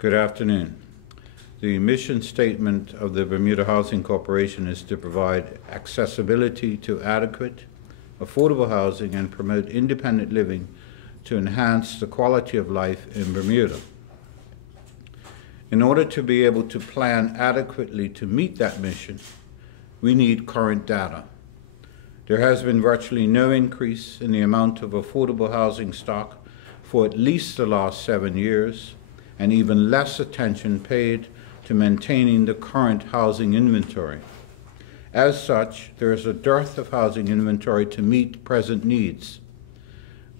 Good afternoon. The mission statement of the Bermuda Housing Corporation is to provide accessibility to adequate, affordable housing and promote independent living to enhance the quality of life in Bermuda. In order to be able to plan adequately to meet that mission, we need current data. There has been virtually no increase in the amount of affordable housing stock for at least the last 7 years, and even less attention paid to maintaining the current housing inventory. As such, there is a dearth of housing inventory to meet present needs.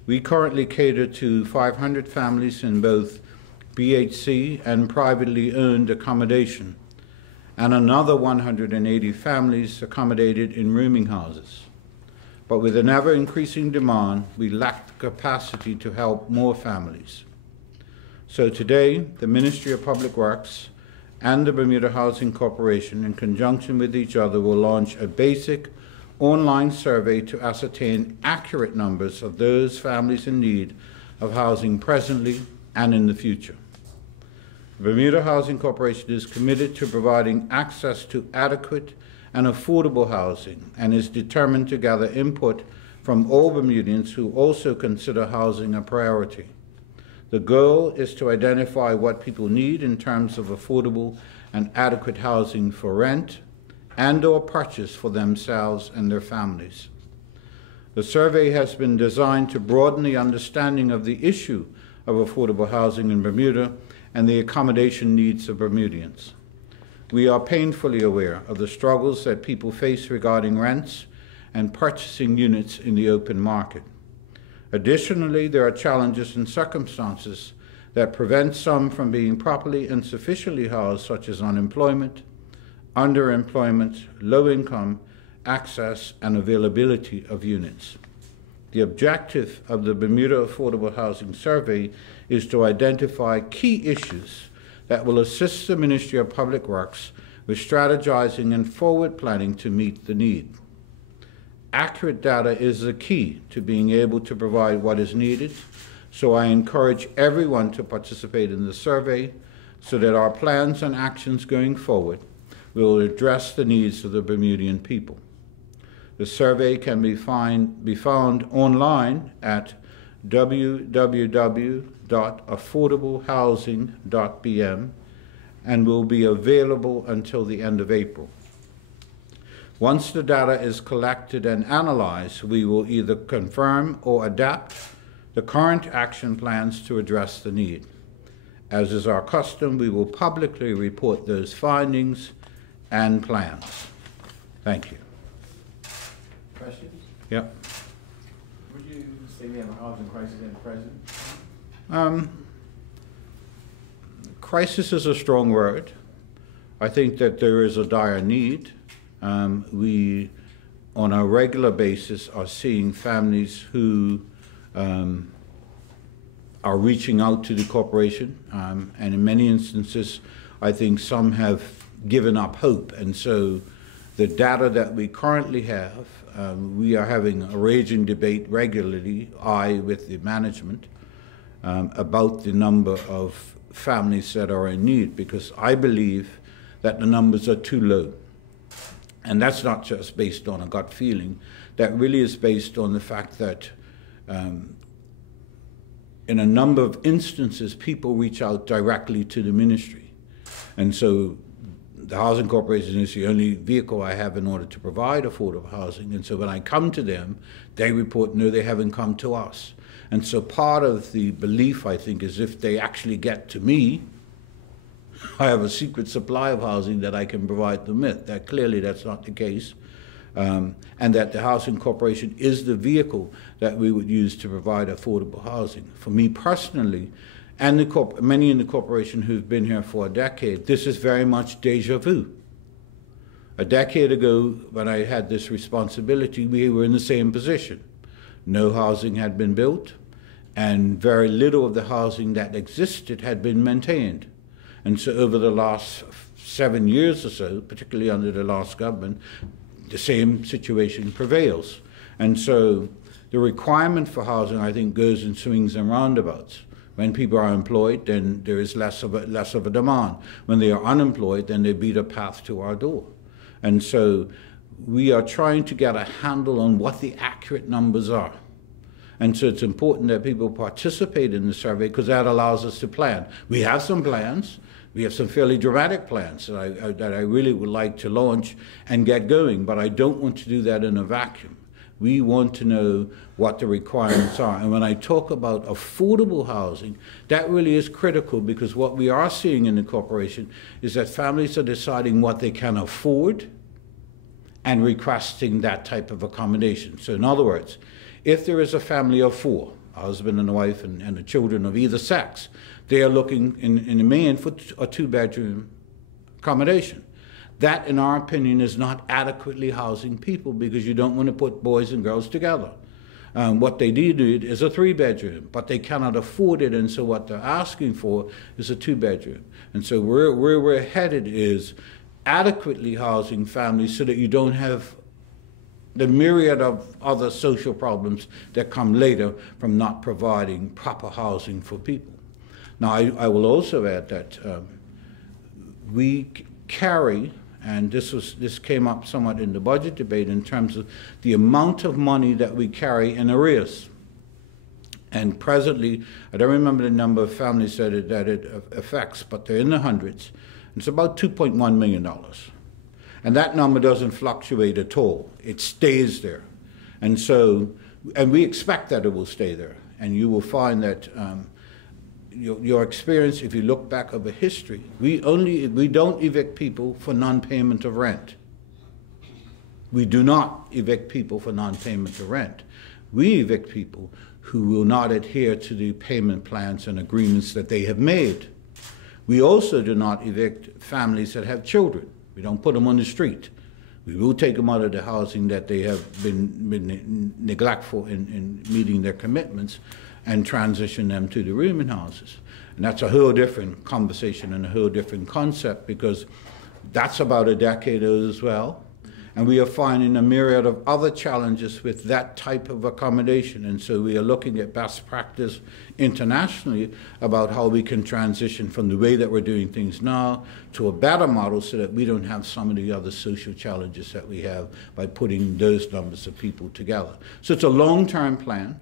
We currently cater to 500 families in both BHC and privately owned accommodation, and another 180 families accommodated in rooming houses. But with an ever-increasing demand, we lack the capacity to help more families. So today, the Ministry of Public Works and the Bermuda Housing Corporation, in conjunction with each other, will launch a basic online survey to ascertain accurate numbers of those families in need of housing presently and in the future. The Bermuda Housing Corporation is committed to providing access to adequate and affordable housing and is determined to gather input from all Bermudians who also consider housing a priority. The goal is to identify what people need in terms of affordable and adequate housing for rent and/or purchase for themselves and their families. The survey has been designed to broaden the understanding of the issue of affordable housing in Bermuda and the accommodation needs of Bermudians. We are painfully aware of the struggles that people face regarding rents and purchasing units in the open market. Additionally, there are challenges and circumstances that prevent some from being properly and sufficiently housed, such as unemployment, underemployment, low income, access, and availability of units. The objective of the Bermuda Affordable Housing Survey is to identify key issues that will assist the Ministry of Public Works with strategizing and forward planning to meet the need. Accurate data is the key to being able to provide what is needed, so I encourage everyone to participate in the survey so that our plans and actions going forward will address the needs of the Bermudian people. The survey can be found online at www.affordablehousing.bm and will be available until the end of April. Once the data is collected and analyzed, we will either confirm or adapt the current action plans to address the need. As is our custom, we will publicly report those findings and plans. Thank you. Questions? Yep. Would you say we have a housing crisis at present? Crisis is a strong word. I think that there is a dire need. We, on a regular basis, are seeing families who are reaching out to the corporation, and in many instances, I think some have given up hope. And so the data that we currently have, we are having a raging debate regularly, with the management, about the number of families that are in need, because I believe that the numbers are too low. And that's not just based on a gut feeling. That really is based on the fact that in a number of instances, people reach out directly to the ministry. And so the Housing Corporation is the only vehicle I have in order to provide affordable housing. And so when I come to them, they report, no, they haven't come to us. And so part of the belief, I think, is if they actually get to me, I have a secret supply of housing that I can provide them with. That clearly that's not the case. And that the Housing Corporation is the vehicle that we would use to provide affordable housing. For me personally, and many in the corporation who've been here for a decade, this is very much deja vu. A decade ago, when I had this responsibility, we were in the same position. No housing had been built, and very little of the housing that existed had been maintained. And so over the last 7 years or so, particularly under the last government, the same situation prevails. And so the requirement for housing, I think, goes in swings and roundabouts. When people are employed, then there is less of a demand. When they are unemployed, then they beat a path to our door. And so we are trying to get a handle on what the accurate numbers are. And so it's important that people participate in the survey because that allows us to plan. We have some plans. We have some fairly dramatic plans that I really would like to launch and get going, but I don't want to do that in a vacuum. We want to know what the requirements are. And when I talk about affordable housing, that really is critical because what we are seeing in the corporation is that families are deciding what they can afford and requesting that type of accommodation. So in other words, if there is a family of 4, a husband and a wife and the children of either sex, they are looking in the main for a 2-bedroom accommodation. That, in our opinion, is not adequately housing people because you don't want to put boys and girls together. What they need is a 3-bedroom, but they cannot afford it, and so what they're asking for is a 2-bedroom. And so where we're headed is adequately housing families so that you don't have the myriad of other social problems that come later from not providing proper housing for people. Now, I will also add that we carry, and this came up somewhat in the budget debate in terms of the amount of money that we carry in arrears. And presently, I don't remember the number of families that it affects, but they're in the hundreds. It's about $2.1 million. And that number doesn't fluctuate at all. It stays there. And so, and we expect that it will stay there. And you will find that your experience, if you look back over history, we don't evict people for non-payment of rent. We do not evict people for non-payment of rent. We evict people who will not adhere to the payment plans and agreements that they have made. We also do not evict families that have children. We don't put them on the street. We will take them out of the housing that they have been neglectful in meeting their commitments and transition them to the rooming houses. And that's a whole different conversation and a whole different concept because that's about a decade old as well. And we are finding a myriad of other challenges with that type of accommodation. And so we are looking at best practice internationally about how we can transition from the way that we're doing things now to a better model so that we don't have some of the other social challenges that we have by putting those numbers of people together. So it's a long-term plan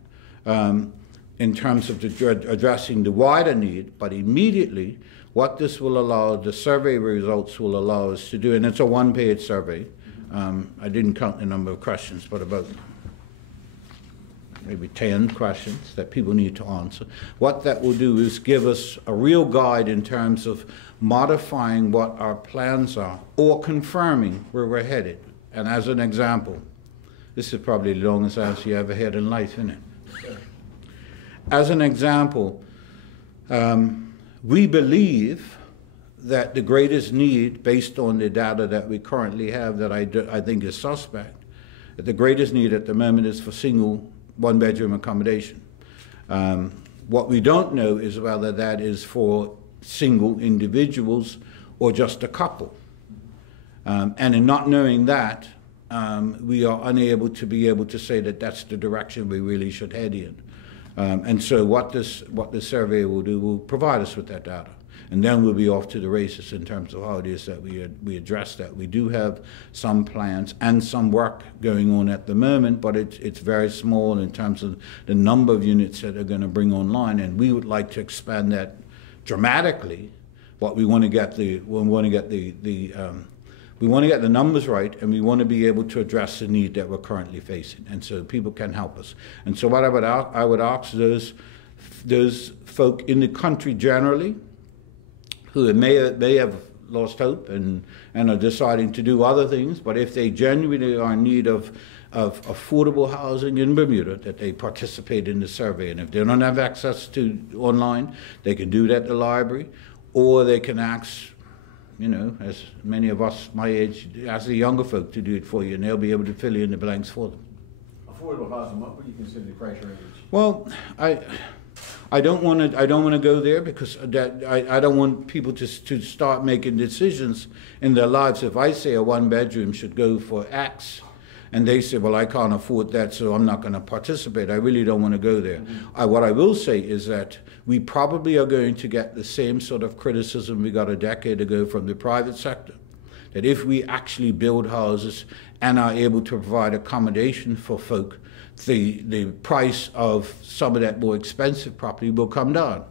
in terms of addressing the wider need, but immediately what this will allow, the survey results will allow us to do, and it's a one-page survey. I didn't count the number of questions, but about maybe 10 questions that people need to answer. What that will do is give us a real guide in terms of modifying what our plans are or confirming where we're headed. And as an example, this is probably the longest answer you ever had in life, isn't it? As an example, we believe that the greatest need, based on the data that we currently have that I think is suspect, that the greatest need at the moment is for single one-bedroom accommodation. What we don't know is whether that is for single individuals or just a couple. And in not knowing that, we are unable to be able to say that that's the direction we really should head in. And so what this survey will do will provide us with that data. And then we'll be off to the races in terms of how it is that we address that. We do have some plans and some work going on at the moment, but it's very small in terms of the number of units that are going to bring online. And we would like to expand that dramatically. But we want to get the numbers right, and we want to be able to address the need that we're currently facing, and so people can help us. And so what I would ask those folk in the country generally who may have lost hope and are deciding to do other things, but if they genuinely are in need of affordable housing in Bermuda, that they participate in the survey. And if they don't have access to online, they can do that at the library, or they can ask, you know, as many of us my age, ask the younger folk to do it for you, and they'll be able to fill in the blanks for them. Affordable housing, what would you consider the criteria? Well, I don't want to go there because I don't want people to start making decisions in their lives. If I say a one-bedroom should go for X, and they say, well, I can't afford that, so I'm not going to participate. I really don't want to go there. What I will say is that we probably are going to get the same sort of criticism we got a decade ago from the private sector, that if we actually build houses and are able to provide accommodation for folk, the price of some of that more expensive property will come down.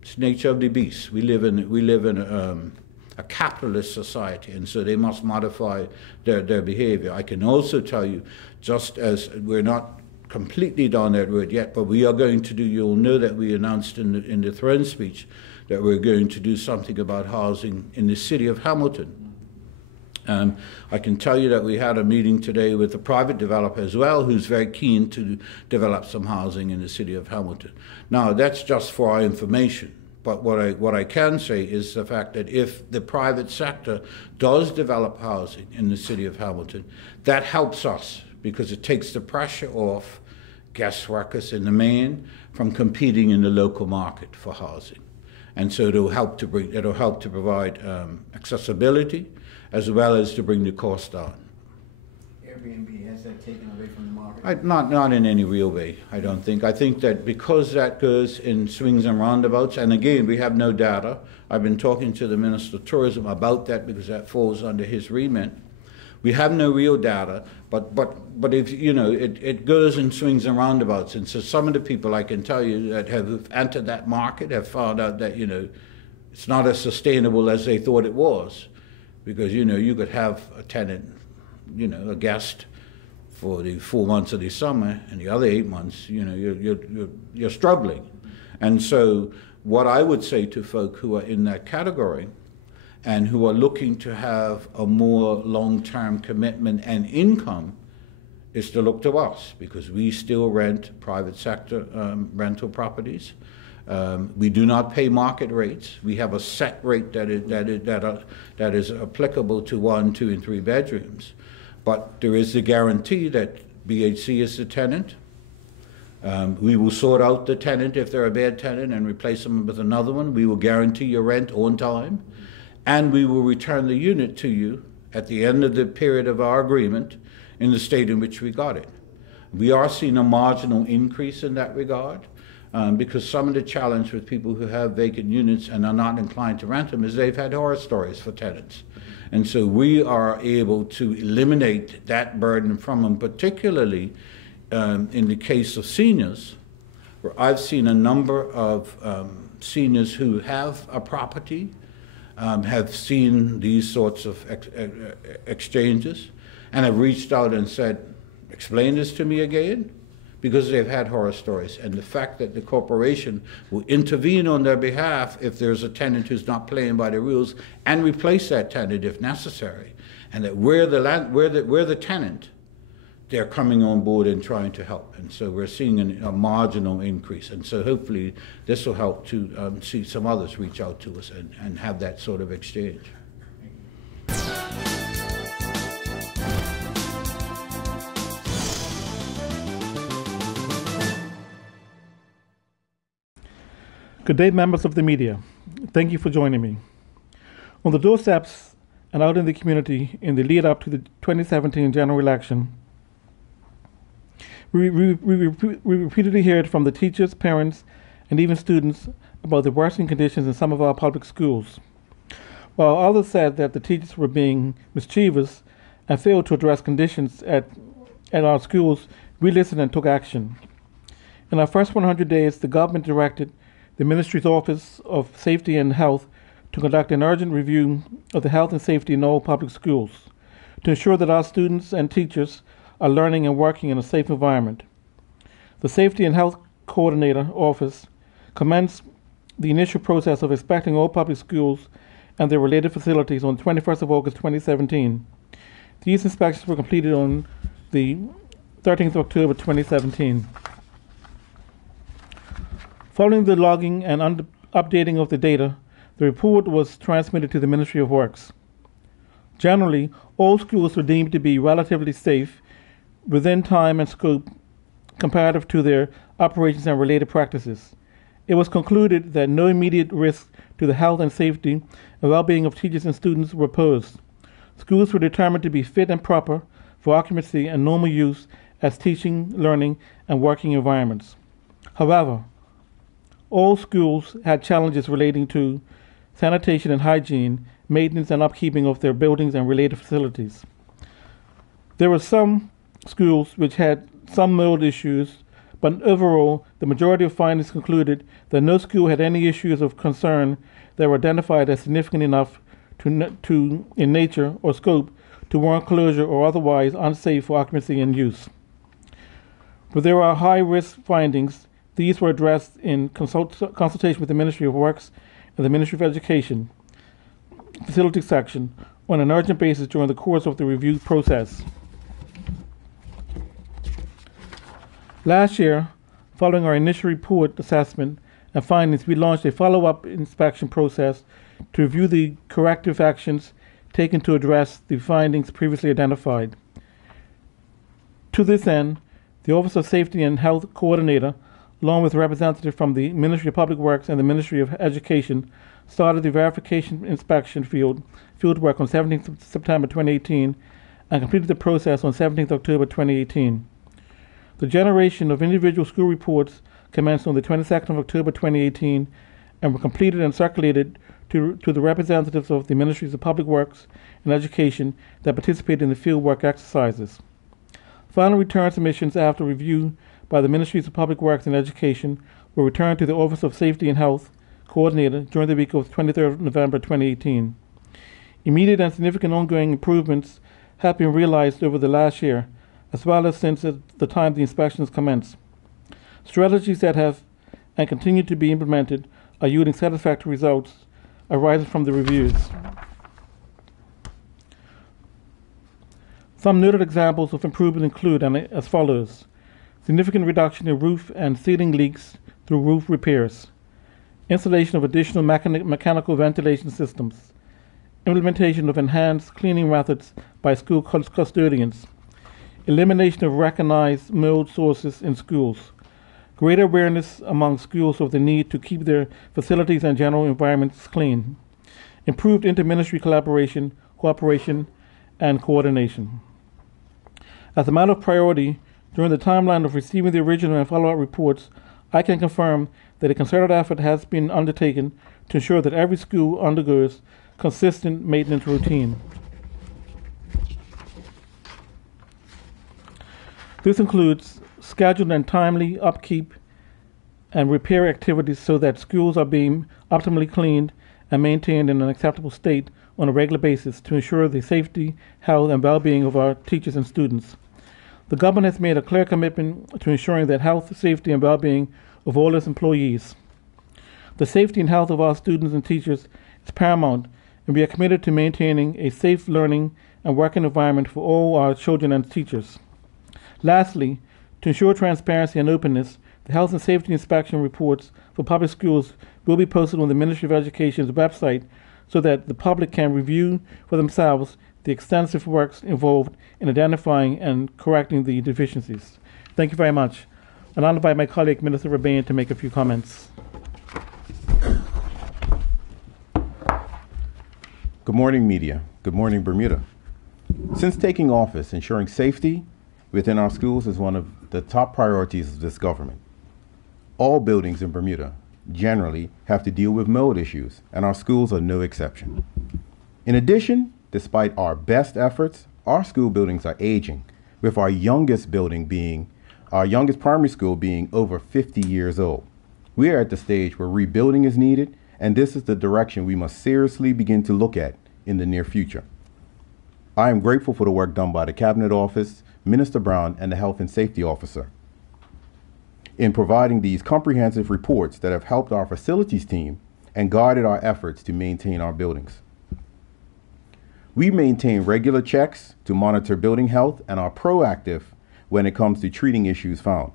It's the nature of the beast. We live in a capitalist society, and so they must modify their behavior. I can also tell you, just as we're not completely down that road yet, but we are going to do, you'll know that we announced in the throne speech that we're going to do something about housing in the city of Hamilton. I can tell you that we had a meeting today with a private developer as well, who's very keen to develop some housing in the city of Hamilton. Now, that's just for our information. But what I can say is the fact that if the private sector does develop housing in the city of Hamilton, that helps us because it takes the pressure off guest workers in the main from competing in the local market for housing. And so it'll help to provide accessibility as well as to bring the cost down. Airbnb, has that taken away from the market? Not in any real way, I don't think. I think that because that goes in swings and roundabouts, and again, we have no data. I've been talking to the Minister of Tourism about that because that falls under his remit. We have no real data, but if you know, it goes in swings and roundabouts. And so some of the people I can tell you that have entered that market have found out that, you know, it's not as sustainable as they thought it was. Because, you know, you could have a tenant, you know, a guest for the 4 months of the summer, and the other 8 months, you know, you're struggling. And so what I would say to folk who are in that category and who are looking to have a more long-term commitment and income is to look to us, because we still rent private sector rental properties. We do not pay market rates. We have a set rate that is applicable to 1, 2, and 3 bedrooms. But there is the guarantee that BHC is the tenant. We will sort out the tenant if they're a bad tenant and replace them with another one. We will guarantee your rent on time. And we will return the unit to you at the end of the period of our agreement in the state in which we got it. We are seeing a marginal increase in that regard. Because some of the challenge with people who have vacant units and are not inclined to rent them is they've had horror stories for tenants. And so we are able to eliminate that burden from them, particularly in the case of seniors, where I've seen a number of seniors who have a property, have seen these sorts of exchanges, and have reached out and said, explain this to me again. Because they've had horror stories. And the fact that the corporation will intervene on their behalf if there's a tenant who's not playing by the rules and replace that tenant if necessary. And that we're the tenant, they're coming on board and trying to help. And so we're seeing a marginal increase. And so hopefully this will help to see some others reach out to us and have that sort of exchange. Good day, members of the media. Thank you for joining me. On the doorsteps and out in the community in the lead up to the 2017 general election, we repeatedly heard from the teachers, parents, and even students about the worsening conditions in some of our public schools. While others said that the teachers were being mischievous and failed to address conditions at our schools, we listened and took action. In our first 100 days, the government directed the Ministry's Office of Safety and Health to conduct an urgent review of the health and safety in all public schools to ensure that our students and teachers are learning and working in a safe environment. The Safety and Health Coordinator Office commenced the initial process of inspecting all public schools and their related facilities on the 21st of August 2017. These inspections were completed on the 13th of October 2017. Following the logging and updating of the data, the report was transmitted to the Ministry of Works. Generally, all schools were deemed to be relatively safe within time and scope comparative to their operations and related practices. It was concluded that no immediate risk to the health and safety and well-being of teachers and students were posed. Schools were determined to be fit and proper for occupancy and normal use as teaching, learning, and working environments. However, all schools had challenges relating to sanitation and hygiene, maintenance and upkeeping of their buildings and related facilities. There were some schools which had some mild issues, but overall, the majority of findings concluded that no school had any issues of concern that were identified as significant enough to in nature or scope to warrant closure or otherwise unsafe for occupancy and use. But there are high-risk findings. These were addressed in consultation with the Ministry of Works and the Ministry of Education, Facilities Section, on an urgent basis during the course of the review process. Last year, following our initial report assessment and findings, we launched a follow-up inspection process to review the corrective actions taken to address the findings previously identified. To this end, the Office of Safety and Health Coordinator, along with representatives from the Ministry of Public Works and the Ministry of Education, started the verification inspection fieldwork on 17th September 2018 and completed the process on 17th October 2018. The generation of individual school reports commenced on the 22nd of October 2018 and were completed and circulated to the representatives of the Ministries of Public Works and Education that participated in the fieldwork exercises. Final return submissions after review by the Ministries of Public Works and Education were returned to the Office of Safety and Health Coordinator during the week of 23rd November 2018. Immediate and significant ongoing improvements have been realized over the last year, as well as since the time the inspections commenced. Strategies that have and continue to be implemented are yielding satisfactory results arising from the reviews. Some noted examples of improvement include as follows: significant reduction in roof and ceiling leaks through roof repairs, installation of additional mechanical ventilation systems, implementation of enhanced cleaning methods by school custodians, elimination of recognized mold sources in schools, greater awareness among schools of the need to keep their facilities and general environments clean, improved interministry collaboration, cooperation, and coordination. As a matter of priority, during the timeline of receiving the original and follow-up reports, I can confirm that a concerted effort has been undertaken to ensure that every school undergoes consistent maintenance routine. This includes scheduled and timely upkeep and repair activities so that schools are being optimally cleaned and maintained in an acceptable state on a regular basis to ensure the safety, health, and well-being of our teachers and students. The government has made a clear commitment to ensuring that health, safety, and well-being of all its employees. The safety and health of our students and teachers is paramount, and we are committed to maintaining a safe learning and working environment for all our children and teachers. Lastly, to ensure transparency and openness, the health and safety inspection reports for public schools will be posted on the Ministry of Education's website so that the public can review for themselves the extensive works involved in identifying and correcting the deficiencies. Thank you very much. And I'll invite my colleague, Minister Rabain, to make a few comments. Good morning, media. Good morning, Bermuda. Since taking office, ensuring safety within our schools is one of the top priorities of this government. All buildings in Bermuda generally have to deal with mold issues, and our schools are no exception. In addition, despite our best efforts, our school buildings are aging, with our youngest primary school being over 50 years old. We are at the stage where rebuilding is needed, and this is the direction we must seriously begin to look at in the near future. I am grateful for the work done by the Cabinet Office, Minister Brown, and the Health and Safety Officer in providing these comprehensive reports that have helped our facilities team and guided our efforts to maintain our buildings. We maintain regular checks to monitor building health and are proactive when it comes to treating issues found,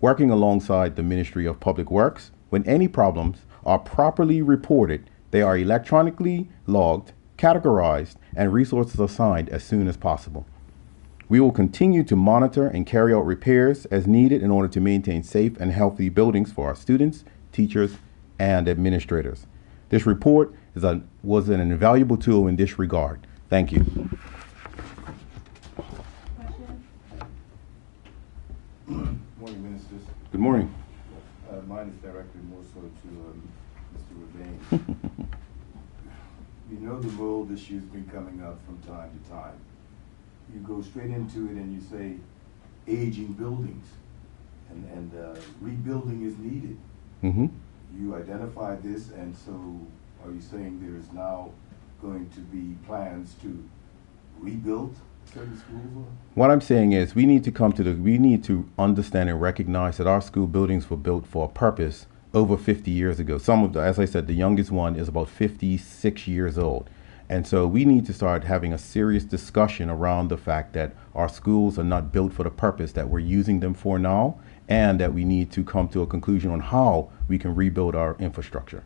working alongside the Ministry of Public Works. When any problems are properly reported, they are electronically logged, categorized, and resources assigned as soon as possible. We will continue to monitor and carry out repairs as needed in order to maintain safe and healthy buildings for our students, teachers, and administrators. This report was an invaluable tool in this regard. Thank you. Good morning. Mine is directed more so to Mr. Rabain. You know the mold issue's been coming up from time to time. You go straight into it and you say aging buildings and rebuilding is needed. Mm-hmm. You identify this, and so are you saying there is now going to be plans to rebuild certain schools? What I'm saying is we need to understand and recognize that our school buildings were built for a purpose over 50 years ago. As I said, the youngest one is about 56 years old. And so we need to start having a serious discussion around the fact that our schools are not built for the purpose that we're using them for now, and that we need to come to a conclusion on how we can rebuild our infrastructure.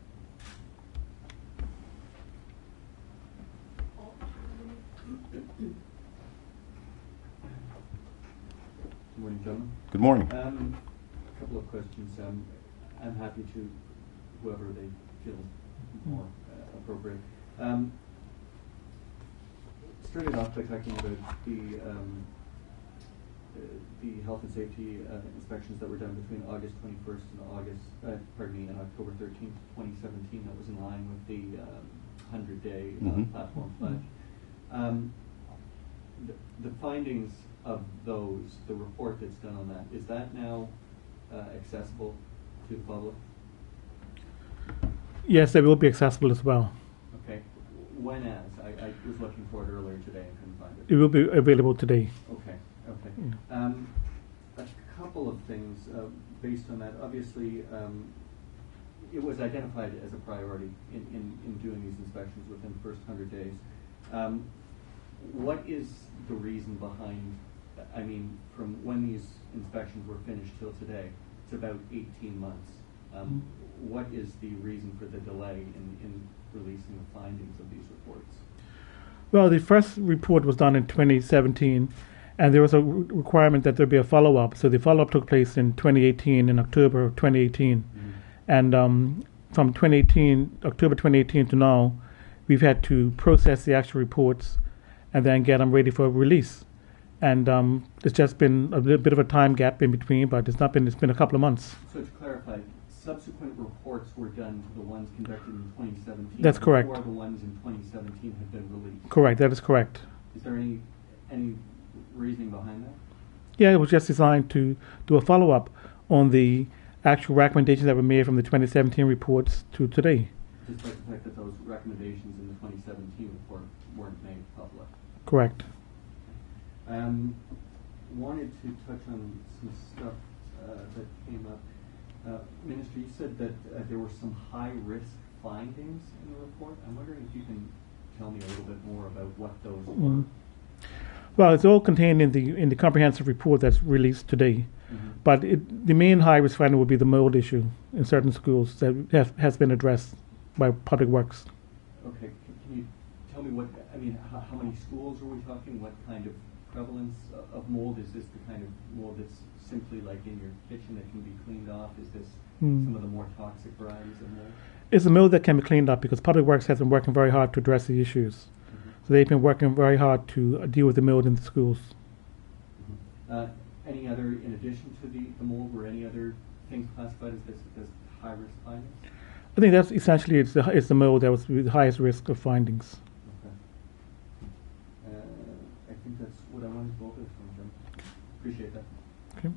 Good morning, gentlemen. Good morning. A couple of questions. I'm happy to whoever they feel more appropriate. Started off by talking about the health and safety inspections that were done between August 21st and October 13th, 2017. That was in line with the 100-day platform pledge. The findings of those, the report that's done on that, is that now accessible to the public? Yes, they will be accessible as well. Okay. When as? I was looking for it earlier today and couldn't find it. It will be available today. Okay, okay. Yeah. A couple of things based on that. Obviously, it was identified as a priority in doing these inspections within the first 100 days. What is the reason behind, I mean, from when these inspections were finished till today, it's about 18 months. What is the reason for the delay in releasing the findings of these reports? Well, the first report was done in 2017, and there was a requirement that there be a follow-up. So the follow-up took place in 2018, in October of 2018. And from October 2018 to now, we've had to process the actual reports and then get them ready for release. And it's just been a little bit of a time gap in between, but it's been a couple of months. So to clarify, subsequent reports were done to the ones conducted in 2017. That's correct. Before the ones in 2017 had been released. Correct. That is correct. Is there any reasoning behind that? Yeah, it was just designed to do a follow-up on the actual recommendations that were made from the 2017 reports to today. Despite the fact that those recommendations in the 2017 report weren't made public. Correct. Wanted to touch on some stuff that came up. Minister, you said that there were some high-risk findings in the report. I'm wondering if you can tell me a little bit more about what those were. Well, it's all contained in the comprehensive report that's released today. But the main high-risk finding will be the mold issue in certain schools that has been addressed by Public Works. Okay, can you tell me how many schools are we talking? What kind of prevalence of mold? Is this the kind of mold that's simply like in your kitchen that can be cleaned off? Is this some of the more toxic varieties of mold? It's a mold that can be cleaned up because Public Works has been working very hard to address the issues. So they've been working very hard to deal with the mold in the schools. Any other, in addition to the mold, were any other things classified as high-risk findings? I think that's essentially it's the mold that was the highest risk of findings. Okay. I think that's what I wanted to go over from Jim. Appreciate that. Okay.